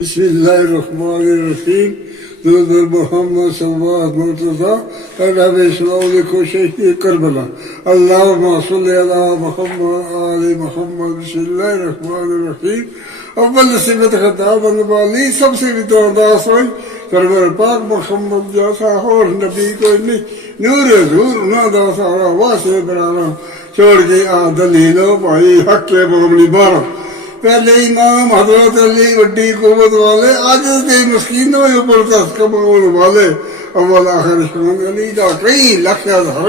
बिस्मिल्लाहिर्रहमानिर्रहीम। दुरूद मोहम्मद सल्लल्लाहु अलैहि वसल्लम अल्लाह इस्लाम को शहीद करबला अल्लाहुम्मा सल्लि अला मुहम्मद आले मुहम्मद। बिस्मिल्लाहिर्रहमानिर्रहीम। अव्वल सिफत खिताब वाली सबसे भी तो अरदास हुई सरवर पाक मोहम्मद जैसा और नबी कोई नहीं, नूर हजूर ना दासा वासे बराना छोड़ के आ दलीलो भाई हक के मामली बारा। पहले इमाम हजरत अली वड्डी कुवत वाले आज के मस्कीनों ऊपर दस कमाने वाले अव्वल आखिर शान अली का कई लक्ष्य धर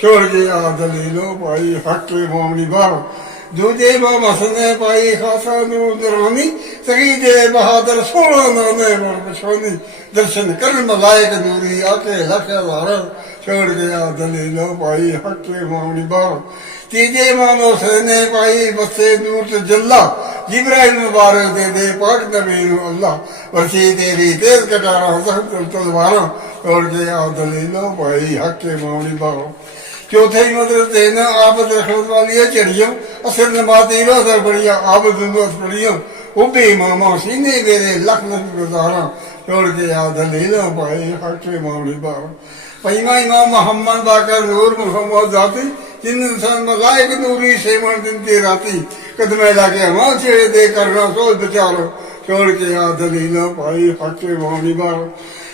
छोड़ के आ दलीलो भाई हक के मामली बार। दूजे इमाम हसन पाई खासा नूरानी सईदे बहादुर सोलह नाने और पछानी दर्शन कर मलाइक नूरी आके लक्ष्य धर छोड़ के आ दलीलो भाई हक के मामली बार। तीजे इमाम हुसैन पाई बसे नूर से जल्ला जिब्राइल मुबारक दे दे पाक नबी अल्लाह वसी तेरी तेज कटारा तलवारा छोड़ के आ दलीलो भाई हक के मामली बारो। चौथे मदरसे न आबद रखत वाली चिड़ियों असर नमाती रोजर बढ़िया आबद बढ़िया उबे इमामा सीने मेरे लख लख गुजारा छोड़ के आ दलीलो भाई हक के मामली बारो। पहला इमाम मोहम्मद बाकर नूर मोहम्मद जाती जिन इंसान मलाइक नूरी सेवन दिन की राती कदमे लाके वहां छेड़े दे करना सोच बचारो छोड़ के आ दलीलो भाई हक के मामली बारो।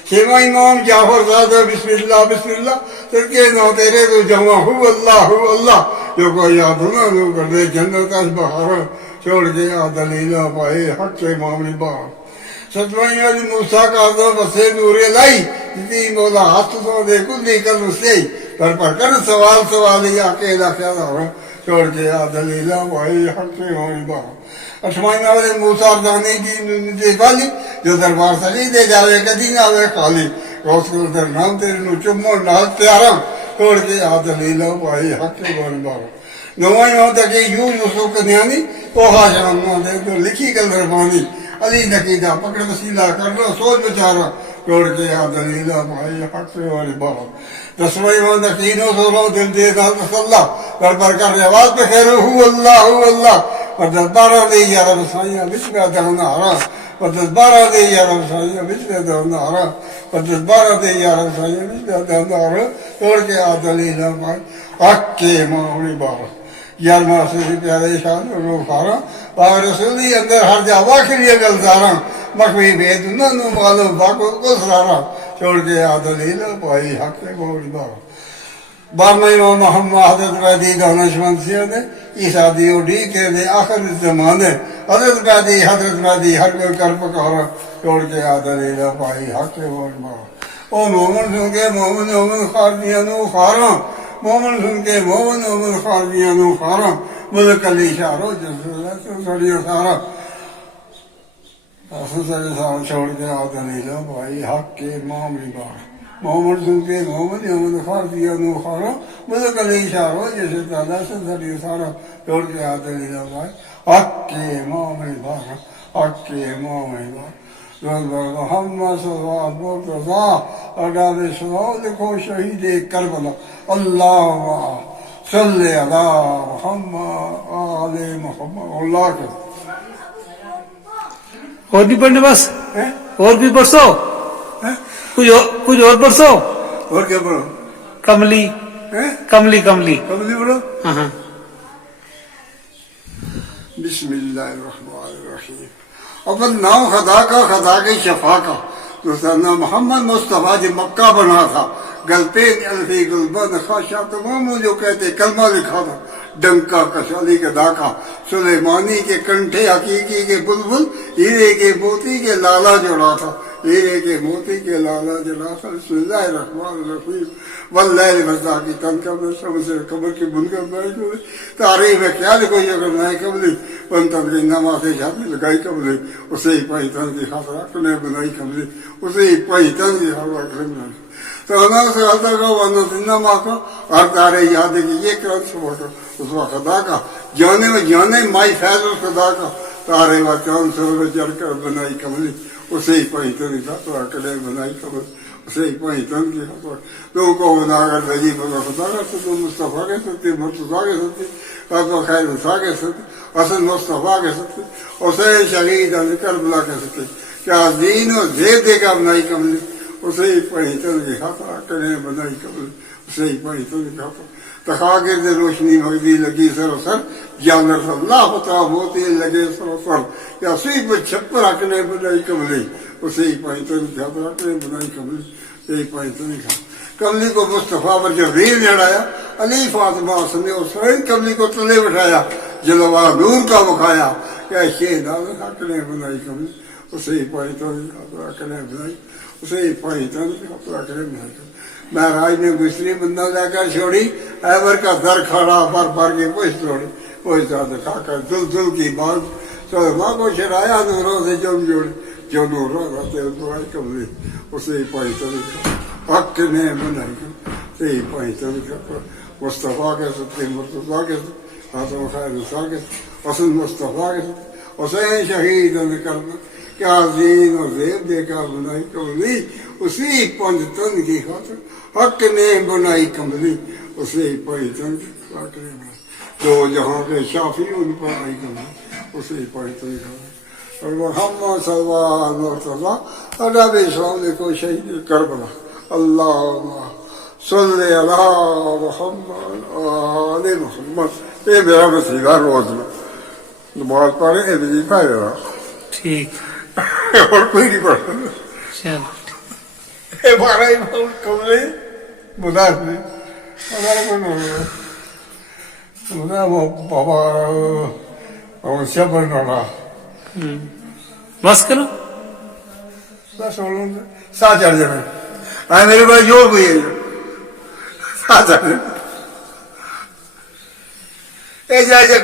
छेवा इमाम जाफर ज़ादा बिस्मिल्लाह बिस्मिल्लाह सदके नौ तेरे तो जमा हु अल्लाह जो को याद ना लो कर दे जन्नत अस बहार छोड़ के आ दलीलो भाई हक के मामली बारो। सतवाई वाली मूसा का दो बसे नूरे लाई जितनी मौला हाथ तो देखो लेकर उससे पर कर सवाल ही अकेला क्या छोड़ के आ दलीला भाई हक के मामली बारो। अठवाई वाले मूसा दाने की वाली जो दरबार सली दे जावे कदी ना आवे खाली रोज को दर नाम तेरे नु चुम्मो नाल प्यारा छोड़ के आ दलीला भाई हक के मामली बारो। नवाई होता के यूसुफ कन्यानी ओहा शाम दे तो लिखी कल दरबानी अली नकीदा पकड़ वसीला कर लो सोच बेचारा छोड़ के आ दलीला भाई हक से वाली बात। दसवाई में नकीनो सोलो दिल दे तसल्ला कर रिवाज पे खैर हु अल्लाह और 10-12 दे यार बसाइया बिच में दरना हरा और 10-12 दे यार बसाइया बिच में दरना हरा और 10-12 दे यार बसाइया बिच में दरना हरा छोड़ के आ दलीला भाई हक के मामली बात। यार मासे प्यारे शान रो खारा और रसूली अंदर हर जावा के लिए गलजारा मखवी भेद न नु मालूम बाको को सरारा छोड़ के आ दलीला भाई हक के मामली बारो। बारहवें इमाम मोहम्मद हजरत बैदी दानिशमंद से ने ईसा दी उड़ी के दे आखिर ज़माने हजरत बैदी हर कोई कर पकारा छोड़ के आ दलीला भाई हक के मामली बारो। ओ मोमन सुन के मोमन खारदियां नु खारा मोमन सुन के मोमन खारदियां नु खारा मुल्क अली शारो जसड़ियों सारा छोड़ के आ दलीला भाई हक के मामली बारो। मोहम्मद सुन के मोहम्मद खारदिया नु खारा मुल्क अली शारो जैसे दादा सड़ियों सारा छोड़ के आ दलीला भाई हक के मामली बारो हक के मामली बारो। मोहम्मद सल्लल्लाहु अलैहि वसल्लम अल्लाह इस्लाम देखो शहीद करबला अल्लाहुम्मा सल्लि अला मुहम्मद आले मुहम्मद अल्लाह के। और भी पढ़ने बस और भी पढ़ो कुछ और पढ़ो और क्या पढ़ो कमली कमली कमली कमली पढ़ो। हाँ बिस्मिल्लाहिर्रहमानिर्रहीम। अव्वल नाम खदा के शफा का दूसरा नाम मोहम्मद मुस्तफ़ा जो मक्का बना था गलपे अल्फी गुलबन खाशा तमाम जो कहते कलमा लिखा था डंका कशाली के दाका सुलेमानी के कंठे हकीकी के बुलबुल हीरे के मोती के लाला जोड़ा था हीरे के मोती के लाला जोड़ा था। बिस्मिल्लाहिर्रहमानिर्रहीम। वल्लैल वज़ा की तन कब्र से कब्र की बुनकर बनाई कबली तारीफ है क्या लिखो ये अगर नहीं कबली पन तन की नमाज़े जाती लगाई कबली उसे ही पाई तन की खातरा ने बनाई कबली उसे ही पाई तन की खातरा बनाई तो अना से आता का वरना जिन्ना माँ का हर तारे याद है कि ये क्रम सुबह का उस वक्त खुदा का जाने माई फैज उस खुदा का तारे व चांद सूरज जल कर बनाई कमली उसे ही पही तरी तो अकड़े बनाई कमली सही पाई तन की खबर तो को ना कर जी बगा खुदा का तो मुस्तफा के सत्य मुर्तजा के सत्य तो खैर मुसा के सत्य असल मुस्तफा के सत्य उसे शहीद करबला के सत्य क्या दीन और जेब देगा बनाई कमली उसे ही पाई तन की खाता करे बनाई कमली उसे ही पाई तन की खाता तखा गिरद रोशनी मगदी लगी सरोसर जानर अल्लाह होता मोती लगे सरोसर या सुई पर छप्पर रखने बनाई कमली उसे ही पाई तन की खाता करे बनाई कमली यही पाई तन की कमली को मुस्तफा पर जब वीर लड़ाया अली फातिमा उसने उस कमली को तले बिठाया जलवा नूर का बखाया क्या शेद हकने बनाई कमली उसे ही पाई तन की खाता करे बनाई उसे ही पाई तन की खाता करे बनाई महाराज ने गुस्री बंदा लेकर छोड़ी ऐवर का दर खड़ा पर के पुछ तोड़ी वही साथ खाकर दुल की बात तो माँ को चढ़ाया नूरों से जम जोड़े जो नूरों रहते दुआई कमली उसे ही पाई तन हक ने बनाई से ही पाई तन मुस्तफा के सत्य मुर्तजा के हाथों खैर मुसा के असल मुस्तफा के उसे शहीद करना क्या दीन और जेब देकर बनाई कमली उसी पंच तन की खातर हक ने बनाई कमली उसे पाई तन की खातिर दो जहां के शाफी उन पर आई कमली उसे पाई तन की और मोहम्मद सल्लल्लाहु अलैहि वसल्लम अरब इस्लाम को शहीद करबला अल्लाह सल्ले अला मुहम्मद आले मुहम्मद ये मेरा वसीला रोज नमाज पढ़े ये वजीफा है ठीक और कोई नहीं पढ़ता चलो हमारा इमाम कमले मुदार ने हमारा कौन मुदा वो बाबा और शबर नोड़ा बस करो बस बोलो साथ चढ़ जाना आए मेरे पास जोर कोई है साथ चढ़ जाए